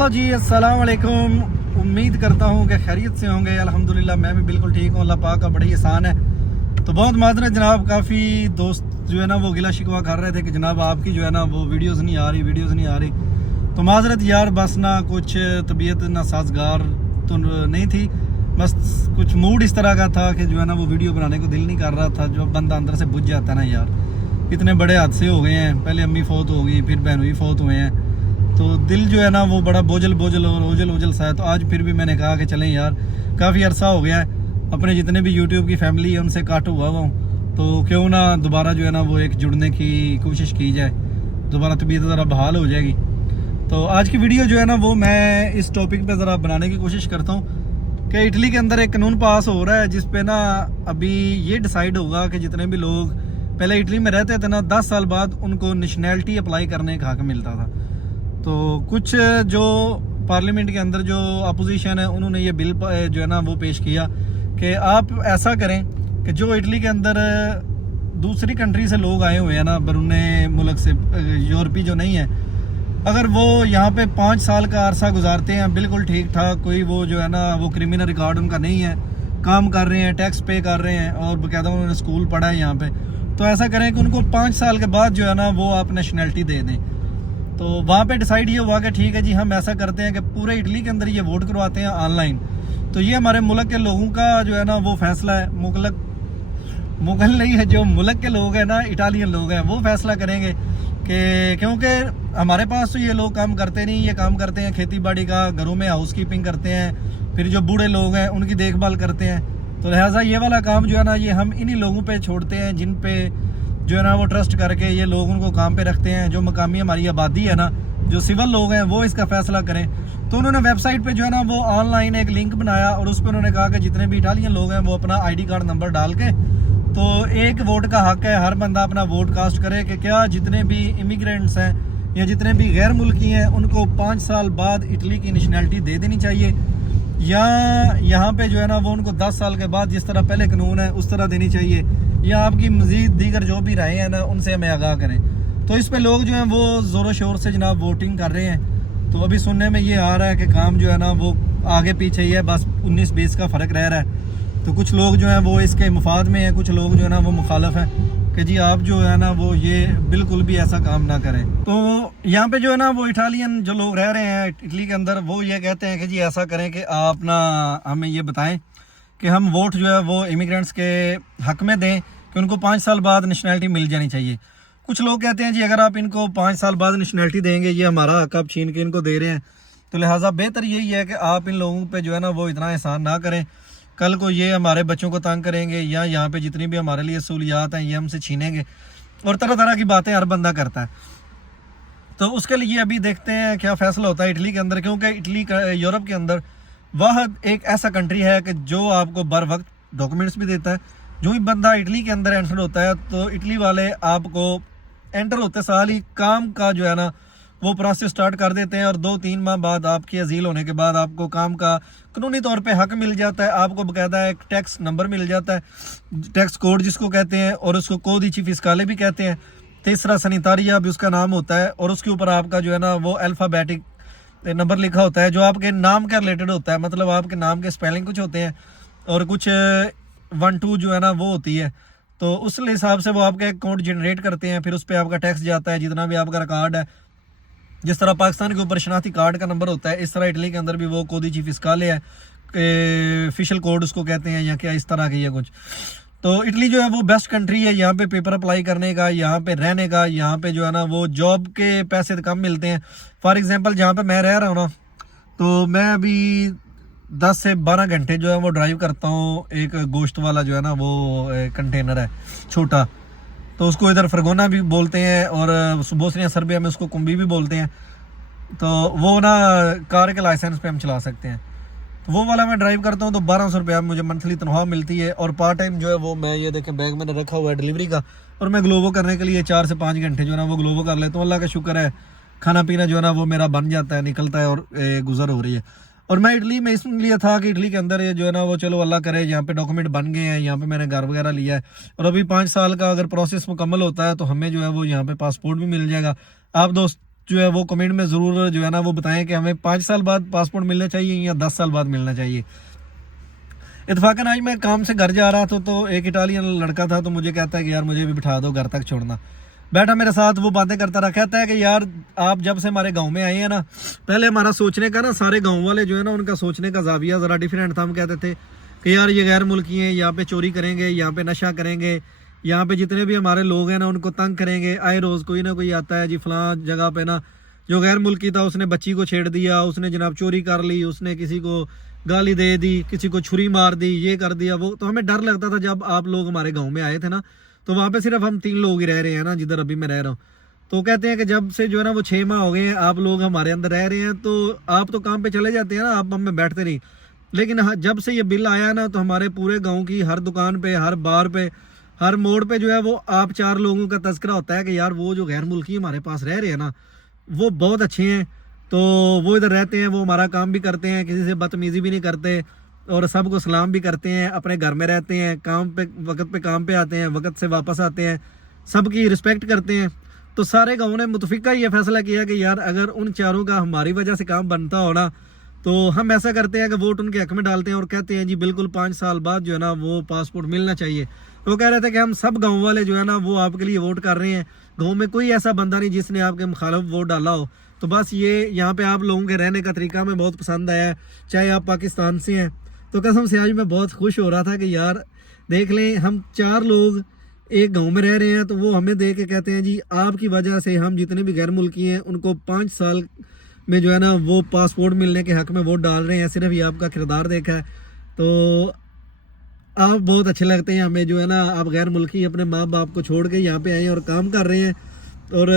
तो जी अस्सलाम वालेकुम। उम्मीद करता हूँ कि खैरियत से होंगे। अल्हम्दुलिल्लाह मैं भी बिल्कुल ठीक हूँ। अल्लाह पाक का बड़ी एहसान है। तो बहुत माजरत जनाब, काफ़ी दोस्त जो है ना वो गिला शिकवा कर रहे थे कि जनाब आपकी जो है ना वो वीडियोस नहीं आ रही। तो माजरत यार, बस ना कुछ तबीयत ना साजगार तो नहीं थी, बस कुछ मूड इस तरह का था कि जो है ना वो वीडियो बनाने को दिल नहीं कर रहा था। जो बंदा अंदर से बुझ जाता है ना यार, इतने बड़े हादसे हो गए हैं, पहले अम्मी फौत हो गई, फिर बहन भी फौत हुए हैं, तो दिल जो है ना वो बड़ा बोझल और ओझल सा है। तो आज फिर भी मैंने कहा कि चलें यार, काफ़ी अरसा हो गया है, अपने जितने भी यूट्यूब की फैमिली है उनसे काट हुआ हूँ, तो क्यों ना दोबारा जो है ना वो एक जुड़ने की कोशिश की जाए, दोबारा तबीयत ज़रा बहाल हो जाएगी। तो आज की वीडियो जो है ना वो मैं इस टॉपिक पे ज़रा बनाने की कोशिश करता हूँ कि इटली के अंदर एक कानून पास हो रहा है जिस पे ना अभी ये डिसाइड होगा कि जितने भी लोग पहले इटली में रहते थे ना, 10 साल बाद उनको नेशनैलिटी अप्लाई करने का हक मिलता था। तो कुछ जो पार्लियामेंट के अंदर जो अपोजिशन है उन्होंने ये बिल जो है ना वो पेश किया कि आप ऐसा करें कि जो इटली के अंदर दूसरी कंट्री से लोग आए हुए हैं ना, बरूने मुल्क से, यूरोपी जो नहीं है, अगर वो यहाँ पे 5 साल का अरसा गुजारते हैं बिल्कुल ठीक ठाक, कोई वो जो है ना वो क्रिमिनल रिकॉर्ड उनका नहीं है, काम कर रहे हैं, टैक्स पे कर रहे हैं और बाकायदा उन्होंने स्कूल पढ़ा है यहाँ पे, तो ऐसा करें कि उनको 5 साल के बाद जो है ना वो आप नेशनैलिटी दे दें। तो वहाँ पे डिसाइड ये हुआ कि ठीक है जी, हम ऐसा करते हैं कि पूरे इटली के अंदर ये वोट करवाते हैं ऑनलाइन। तो ये हमारे मुल्क के लोगों का जो है ना वो फैसला है, मुगल नहीं है, जो मुल्क के लोग हैं ना, इटालियन लोग हैं, वो फैसला करेंगे कि क्योंकि हमारे पास तो ये लोग काम करते नहीं, ये काम करते हैं खेती बाड़ी का, घरों में हाउस कीपिंग करते हैं, फिर जो बूढ़े लोग हैं उनकी देखभाल करते हैं। तो लिहाजा ये वाला काम जो है ना ये हम इन्हीं लोगों पे छोड़ते हैं जिन पे जो है ना वो ट्रस्ट करके ये लोग उनको काम पे रखते हैं। जो मकामी हमारी आबादी है ना, जो सिविल लोग हैं, वो इसका फैसला करें। तो उन्होंने वेबसाइट पे जो है ना वो ऑनलाइन एक लिंक बनाया और उस पर उन्होंने कहा कि जितने भी इटालियन लोग हैं वो अपना ID कार्ड नंबर डाल के, तो एक वोट का हक है, हर बंदा अपना वोट कास्ट करे कि क्या जितने भी इमिग्रेंट्स हैं या जितने भी गैर मुल्की हैं उनको 5 साल बाद इटली की नेशनैलिटी दे देनी चाहिए, या यहाँ पे जो है ना वो उनको 10 साल के बाद जिस तरह पहले कानून है उस तरह देनी चाहिए, या आपकी मजीद दीगर जो भी राय हैं ना उनसे हमें आगाह करें। तो इस पे लोग जो हैं वो ज़ोरों शोर से जनाब वोटिंग कर रहे हैं। तो अभी सुनने में ये आ रहा है कि काम जो है ना वो आगे पीछे ही है, बस 19-20 का फ़र्क रह रहा है। तो कुछ लोग जो हैं वो इसके मुफाद में हैं, कुछ लोग जो है ना वो मुखालफ हैं कि जी आप जो है ना वो ये बिल्कुल भी ऐसा काम ना करें। तो यहाँ पे जो है ना वो इटालियन जो लोग रह रहे हैं इटली के अंदर, वो ये कहते हैं कि जी ऐसा करें कि आप ना हमें ये बताएं कि हम वोट जो है वो इमिग्रेंट्स के हक में दें कि उनको 5 साल बाद नेशनैलिटी मिल जानी चाहिए। कुछ लोग कहते हैं जी अगर आप इनको 5 साल बाद नेशनैलिटी देंगे, ये हमारा हक आप छीन के इनको दे रहे हैं, तो लिहाजा बेहतर यही है कि आप इन लोगों पे जो है ना वो इतना एहसान ना करें। कल को ये हमारे बच्चों को तंग करेंगे या यहाँ पे जितनी भी हमारे लिए सहूलियात हैं ये हमसे छीनेंगे, और तरह तरह की बातें हर बंदा करता है। तो उसके लिए अभी देखते हैं क्या फैसला होता है इटली के अंदर, क्योंकि इटली यूरोप के अंदर वह एक ऐसा कंट्री है कि जो आपको बर वक्त डॉक्यूमेंट्स भी देता है। जो ही बंदा इटली के अंदर एंटर होता है तो इटली वाले आपको एंटर होते साल ही काम का जो है ना वो प्रोसेस स्टार्ट कर देते हैं, और 2-3 माह बाद आपकी अजील होने के बाद आपको काम का कानूनी तौर पे हक मिल जाता है। आपको बाकायदा एक टैक्स नंबर मिल जाता है, टैक्स कोड जिसको कहते हैं, और उसको कोडिची फिस्काले भी कहते हैं, तीसरा सैनिटारिया भी उसका नाम होता है, और उसके ऊपर आपका जो है ना वो अल्फ़ाबेटिक नंबर लिखा होता है जो आपके नाम के रिलेटेड होता है। मतलब आपके नाम के स्पेलिंग कुछ होते हैं और कुछ 1-2 जो है ना वो होती है, तो उस हिसाब से वो आपका अकाउंट जनरेट करते हैं, फिर उस पर आपका टैक्स जाता है जितना भी आपका रिकॉर्ड है। जिस तरह पाकिस्तान के ऊपर शनाख्ती कार्ड का नंबर होता है, इस तरह इटली के अंदर भी वो कोदिची फिस्काले है, ऑफिशियल कोड उसको कहते हैं, या क्या इस तरह की है कुछ। तो इटली जो है वो बेस्ट कंट्री है यहाँ पे पेपर अप्लाई करने का, यहाँ पे रहने का, यहाँ पे जो है ना वो जॉब के पैसे कम मिलते हैं। फॉर एग्जांपल जहाँ पे मैं रह रहा हूँ ना, तो मैं अभी 10 से 12 घंटे जो है वो ड्राइव करता हूँ। एक गोश्त वाला जो है ना वो कंटेनर है छोटा, तो उसको इधर फरगोना भी बोलते हैं और बोस्निया सर्बिया में उसको कुंभी भी बोलते हैं। तो वो ना कार के लाइसेंस पे हम चला सकते हैं, तो वो वाला मैं ड्राइव करता हूँ। तो 1200 रुपया मुझे मंथली तनख्वाह मिलती है, और पार्ट टाइम जो है वो मैं ये देखें बैग मैंने रखा हुआ है डिलीवरी का, और मैं ग्लोबो करने के लिए 4 से 5 घंटे जो है ना वो ग्लोबो कर लेता हूँ। अल्लाह का शुक्र है, खाना पीना जो है ना वो मेरा बन जाता है, निकलता है, और गुजर हो रही है। और मैं इटली में इसलिए था कि इटली के अंदर ये जो है ना वो चलो अल्लाह करे यहाँ पे डॉक्यूमेंट बन गए हैं, यहाँ पे मैंने घर वगैरह लिया है, और अभी 5 साल का अगर प्रोसेस मुकम्मल होता है तो हमें जो है वो यहाँ पे पासपोर्ट भी मिल जाएगा। आप दोस्त जो है वो कमेंट में ज़रूर जो है ना वो बताएं कि हमें 5 साल बाद पासपोर्ट मिलना चाहिए या 10 साल बाद मिलना चाहिए। इत्तेफाकन आज मैं काम से घर जा रहा था तो एक इटालियन लड़का था, तो मुझे कहता है कि यार मुझे भी बिठा दो घर तक छोड़ना। बैठा मेरे साथ, वो बातें करता रहा, कहता है कि यार आप जब से हमारे गांव में आए हैं ना, पहले हमारा सोचने का ना, सारे गांव वाले जो है ना उनका सोचने का जाविया ज़रा डिफरेंट था। हम कहते थे कि यार ये गैर मुल्की हैं, यहाँ पे चोरी करेंगे, यहाँ पे नशा करेंगे, यहाँ पे जितने भी हमारे लोग हैं ना उनको तंग करेंगे। आए रोज़ कोई ना कोई आता है जी फलां जगह पे ना, जो गैर मुल्की था उसने बच्ची को छेड़ दिया, उसने जनाब चोरी कर ली, उसने किसी को गाली दे दी, किसी को छुरी मार दी, ये कर दिया वो। तो हमें डर लगता था जब आप लोग हमारे गांव में आए थे ना, तो वहाँ पे सिर्फ हम 3 लोग ही रह रहे हैं ना, जिधर अभी मैं रह रहा हूँ। तो कहते हैं कि जब से जो है ना वो 6 माह हो गए हैं आप लोग हमारे अंदर रह रहे हैं, तो आप तो काम पे चले जाते हैं ना, आप हम में बैठते नहीं। लेकिन हाँ, जब से ये बिल आया ना, तो हमारे पूरे गाँव की हर दुकान पे, हर बार पे, हर मोड़ पे जो है वो आप 4 लोगों का तस्करा होता है कि यार वो जो गैर मुल्की हमारे पास रह रहे हैं ना, वो बहुत अच्छे हैं। तो वो इधर रहते हैं, वो हमारा काम भी करते हैं, किसी से बदतमीज़ी भी नहीं करते, और सबको सलाम भी करते हैं, अपने घर में रहते हैं, काम पे वक्त पे काम पे आते हैं, वक्त से वापस आते हैं, सबकी रिस्पेक्ट करते हैं। तो सारे गाँव ने मुतफिका ये फैसला किया कि यार अगर उन चारों का हमारी वजह से काम बनता हो ना, तो हम ऐसा करते हैं कि वोट उनके हक में डालते हैं और कहते हैं जी बिल्कुल 5 साल बाद जो है ना वो पासपोर्ट मिलना चाहिए। तो वो कह रहे थे कि हम सब गाँव वाले जो है ना वो आपके लिए वोट कर रहे हैं, गाँव में कोई ऐसा बंदा नहीं जिसने आपके मुखालिफ वोट डाला हो। तो बस ये यहाँ पे आप लोगों के रहने का तरीका हमें बहुत पसंद आया है, चाहे आप पाकिस्तान से हैं। तो कसम से आज मैं बहुत खुश हो रहा था कि यार देख लें, हम 4 लोग एक गांव में रह रहे हैं, तो वो हमें देख के कहते हैं जी आपकी वजह से हम जितने भी गैर मुल्की हैं उनको 5 साल में जो है ना वो पासपोर्ट मिलने के हक में वोट डाल रहे हैं, सिर्फ ये आपका किरदार देखा है। तो आप बहुत अच्छे लगते हैं हमें, जो है ना आप गैर मुल्की अपने माँ बाप को छोड़ के यहाँ पे आए हैं और काम कर रहे हैं और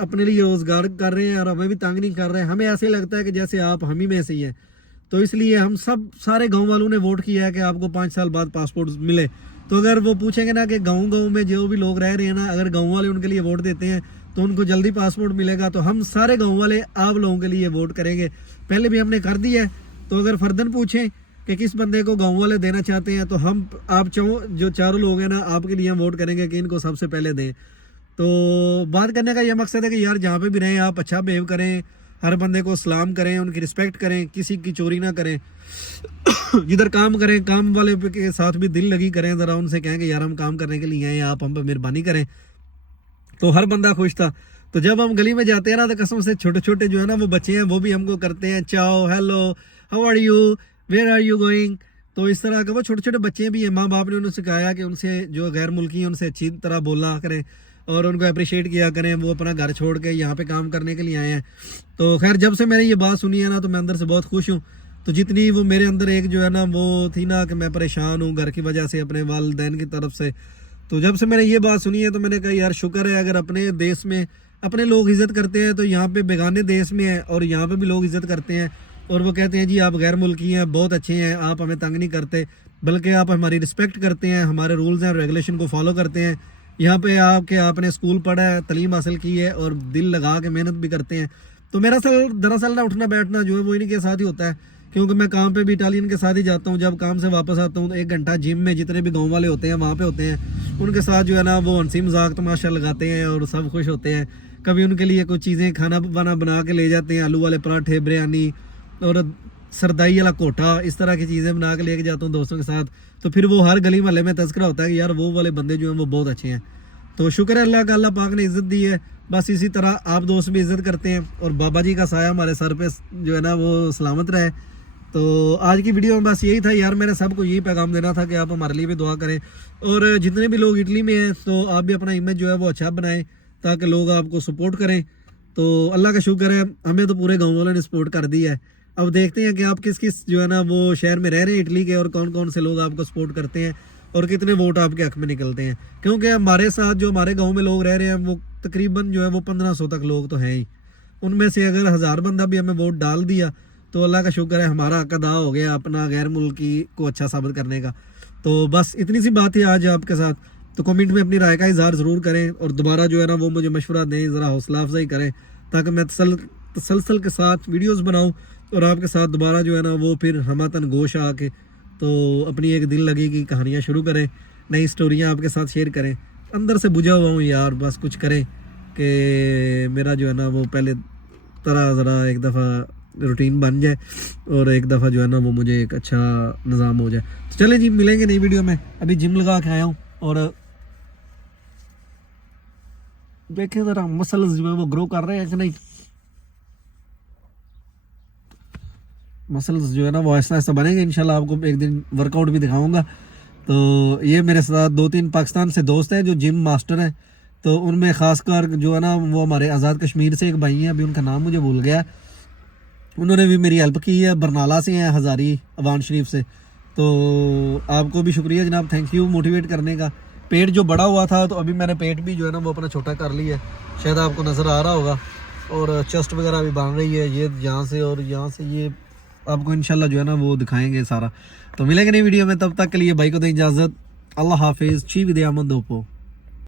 अपने लिए रोज़गार कर रहे हैं और हमें भी तंग नहीं कर रहे हैं। हमें ऐसे लगता है कि जैसे आप हम ही में से ही हैं। तो इसलिए हम सब सारे गांव वालों ने वोट किया है कि आपको 5 साल बाद पासपोर्ट मिले। तो अगर वो पूछेंगे ना कि गांव गांव में जो भी लोग रह रहे हैं ना, अगर गांव वाले उनके लिए वोट देते हैं तो उनको जल्दी पासपोर्ट मिलेगा। तो हम सारे गाँव वाले आप लोगों के लिए वोट करेंगे, पहले भी हमने कर दिया है। तो अगर फर्दन पूछें कि किस बंदे को गाँव वाले देना चाहते हैं, तो हम आप जो चारों लोग हैं ना आपके लिए हम वोट करेंगे कि इनको सबसे पहले दें। तो बात करने का ये मकसद है कि यार जहाँ पे भी रहें आप अच्छा बिहेव करें, हर बंदे को सलाम करें, उनकी रिस्पेक्ट करें, किसी की चोरी ना करें। जिधर काम करें काम वाले के साथ भी दिल लगी करें, ज़रा उनसे कहें कि यार हम काम करने के लिए आए हैं, आप हम पर मेहरबानी करें। तो हर बंदा खुश था। तो जब हम गली में जाते हैं ना, तो कसम से छोटे छोटे जो है ना वो बच्चे हैं वो भी हमको करते हैं ciao, hello, how are you, where are you going. तो इस तरह का वो छोटे छोटे बच्चे भी हैं, माँ बाप ने उन्हें सिखाया कि उनसे जो गैर मुल्की हैं उनसे अच्छी तरह बोला करें और उनको अप्रिशिएट किया करें। वो अपना घर छोड़ के यहाँ पे काम करने के लिए आए हैं। तो खैर जब से मैंने ये बात सुनी है ना, तो मैं अंदर से बहुत खुश हूँ। तो जितनी वो मेरे अंदर एक जो है ना वो थी ना कि मैं परेशान हूँ घर की वजह से, अपने वालिदैन की तरफ से, तो जब से मैंने ये बात सुनी है तो मैंने कहा यार शुक्र है, अगर अपने देश में अपने लोग इज़्ज़त करते हैं तो यहाँ पे बेगाने देश में है और यहाँ पे भी लोग इज़्ज़त करते हैं और वो कहते हैं जी आप गैर मुल्की हैं, बहुत अच्छे हैं, आप हमें तंग नहीं करते, बल्कि आप हमारी रिस्पेक्ट करते हैं, हमारे रूल्स एंड रेगुलेशन को फॉलो करते हैं। यहाँ पे आपने स्कूल पढ़ा है, तालीम हासिल की है और दिल लगा के मेहनत भी करते हैं। तो मेरा दरअसल ना उठना बैठना जो है वो इन्हीं के साथ ही होता है, क्योंकि मैं काम पे भी इटालियन के साथ ही जाता हूँ। जब काम से वापस आता हूँ तो 1 घंटा जिम में जितने भी गाँव वाले होते हैं वहाँ पे होते हैं, उनके साथ जो है ना वो हंसी मजाक तमाशा लगाते हैं और सब खुश होते हैं। कभी उनके लिए कुछ चीज़ें खाना बना के ले जाते हैं, आलू वाले पराठे, बिरयानी और सरदाई वाला कोठा, इस तरह की चीज़ें बना के लेके जाता हूँ दोस्तों के साथ। तो फिर वो हर गली मोहल्ले में तस्करा होता है कि यार वो वाले बंदे जो हैं वो बहुत अच्छे हैं। तो शुक्र है अल्लाह का, अल्लाह पाक ने इज़्ज़त दी है। बस इसी तरह आप दोस्त भी इज़्ज़त करते हैं और बाबा जी का साया हमारे सर पे जो है ना वो सलामत रहे। तो आज की वीडियो में बस यही था यार, मैंने सबको यही पैगाम देना था कि आप हमारे लिए भी दुआ करें और जितने भी लोग इटली में हैं तो आप भी अपना इमेज जो है वो अच्छा बनाएं ताकि लोग आपको सपोर्ट करें। तो अल्लाह का शुक्र है, हमें तो पूरे गाँव वालों ने सपोर्ट कर दी है। अब देखते हैं कि आप किस किस जो है ना वो शहर में रह रहे हैं इटली के और कौन कौन से लोग आपको सपोर्ट करते हैं और कितने वोट आपके हक में निकलते हैं। क्योंकि हमारे साथ जो हमारे गांव में लोग रह रहे हैं वो तकरीबन जो है वो 1500 तक लोग तो हैं ही। उनमें से अगर 1000 बंदा भी हमें वोट डाल दिया तो अल्लाह का शुक्र है, हमारा हक अदा हो गया अपना गैर मुल्की को अच्छा साबित करने का। तो बस इतनी सी बात है आज आपके साथ। तो कमेंट में अपनी राय का इजहार ज़रूर करें और दोबारा जो है ना वो मुझे मशवरा दें, ज़रा हौसला अफजाई करें ताकि मैं तसलसल के साथ वीडियोज़ बनाऊँ और आपके साथ दोबारा जो है ना वो फिर हमातन गोश आके तो अपनी एक दिल लगी की कहानियाँ शुरू करें, नई स्टोरियाँ आपके साथ शेयर करें। अंदर से बुझा हुआ हूँ यार, बस कुछ करें कि मेरा जो है ना वो पहले तरह ज़रा एक दफ़ा रूटीन बन जाए और एक दफ़ा जो है ना वो मुझे एक अच्छा निज़ाम हो जाए। तो चले जी, मिलेंगे नई वीडियो में। अभी जिम लगा के आया हूँ और देखें ज़रा मसल्स जो है वो ग्रो कर रहे हैं कि नहीं। मसल्स जो है ना वो ऐसा ऐसा बनेंगे इंशाल्लाह। आपको एक दिन वर्कआउट भी दिखाऊंगा। तो ये मेरे साथ 2-3 पाकिस्तान से दोस्त हैं जो जिम मास्टर हैं। तो उनमें ख़ासकर जो है ना वो हमारे आज़ाद कश्मीर से एक भाई हैं, अभी उनका नाम मुझे भूल गया। उन्होंने भी मेरी हेल्प की है, बरनाला से हैं, हज़ारी अवान शरीफ से। तो आपको भी शुक्रिया जनाब, थैंक यू मोटिवेट करने का। पेट जो बड़ा हुआ था तो अभी मैंने पेट भी जो है ना वो अपना छोटा कर लिया है, शायद आपको नज़र आ रहा होगा। और चेस्ट वगैरह भी बन रही है, ये यहाँ से और यहाँ से, ये आपको इंशाल्लाह जो है ना वो दिखाएंगे सारा। तो मिलेंगे नई वीडियो में, तब तक के लिए भाई को दें इजाज़त। अल्लाह हाफिज़। ची विदे अमन दोपो।